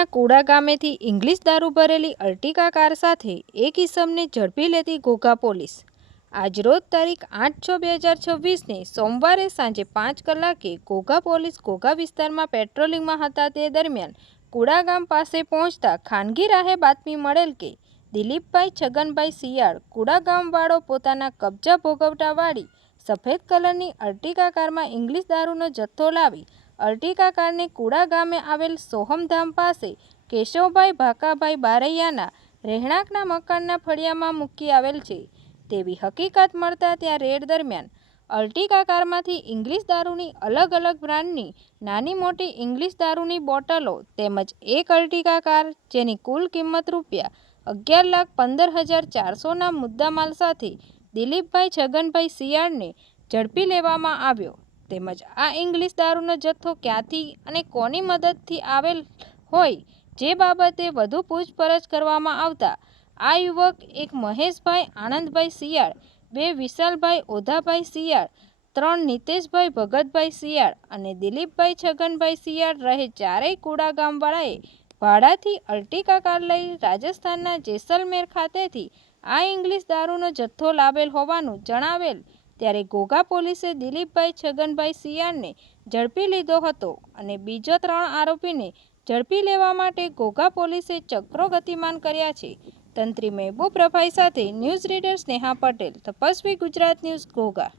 તાલુકાના કુડા ગામેથી ઇંગ્લિશ દારૂ ભરેલી અર્ટિકા કાર સાથે એક ઈસમને ઝડપી લેતી ઘોઘા પોલીસ। આજરોજ તારીખ 8/6/2026ને સોમવારે સાંજે 5 કલાકે ઘોઘા પોલીસ ઘોઘા વિસ્તારમાં પેટ્રોલિંગમાં હતા તે દરમિયાન કુડા ગામ પાસે પહોંચતા ખાનગી રાહે બાતમી મળેલ કે દિલીપભાઈ છગનભાઈ શિયાળ કુડા ગામવાળો પોતાના કબજા ભોગવટાવાળી સફેદ કલરની અર્ટિકા કારમાં ઇંગ્લિશ દારૂનો જથ્થો લાવી અર્ટિકા કારને કુડા ગામે આવેલ સોહમધામ પાસે કેશવભાઈ ભાકાભાઈ બારૈયાના રહેણાંકના મકાનના ફળિયામાં મૂકી આવેલ છે તેવી હકીકત મળતા ત્યાં રેડ દરમિયાન અર્ટિકા કારમાંથી ઇંગ્લિશ દારૂની અલગ અલગ બ્રાન્ડની નાની મોટી ઇંગ્લિશ દારૂની બોટલો તેમજ એક અર્ટિકા કાર જેની કુલ કિંમત રૂપિયા 11,15,400ના મુદ્દામાલ સાથે દિલીપભાઈ છગનભાઈ શિયાળને ઝડપી લેવામાં આવ્યો તેમજ આ ઇંગ્લિશ દારૂનો જથ્થો ક્યાંથી અને કોની મદદથી આવેલ હોય જે બાબતે વધુ પૂછપરછ કરવામાં આવતા આ યુવક એક મહેશભાઈ આનંદભાઈ શિયાળ, 2 વિશાલભાઈ ઓધાભાઈ શિયાળ, 3 નિતેશભાઈ ભગતભાઈ શિયાળ અને દિલીપભાઈ છગનભાઈ શિયાળ રહે ચારેય કુડા ગામવાળાએ ભાડાથી અર્ટિકા કાર લઈ રાજસ્થાનના જેસલમેર ખાતેથી આ ઇંગ્લિશ દારૂનો જથ્થો લાવેલ હોવાનું જણાવેલ ત્યારે ઘોઘા પોલીસે દિલીપભાઈ છગનભાઈ શિયાળને ઝડપી લીધો હતો અને બીજો 3 આરોપીને ઝડપી લેવા માટે ઘોઘા પોલીસે ચક્રો ગતિમાન કર્યા છે। તંત્રી મહેબૂબ રફાઈ સાથે news reader Sneha Patel, Tapasvi Gujarat news, Ghogha.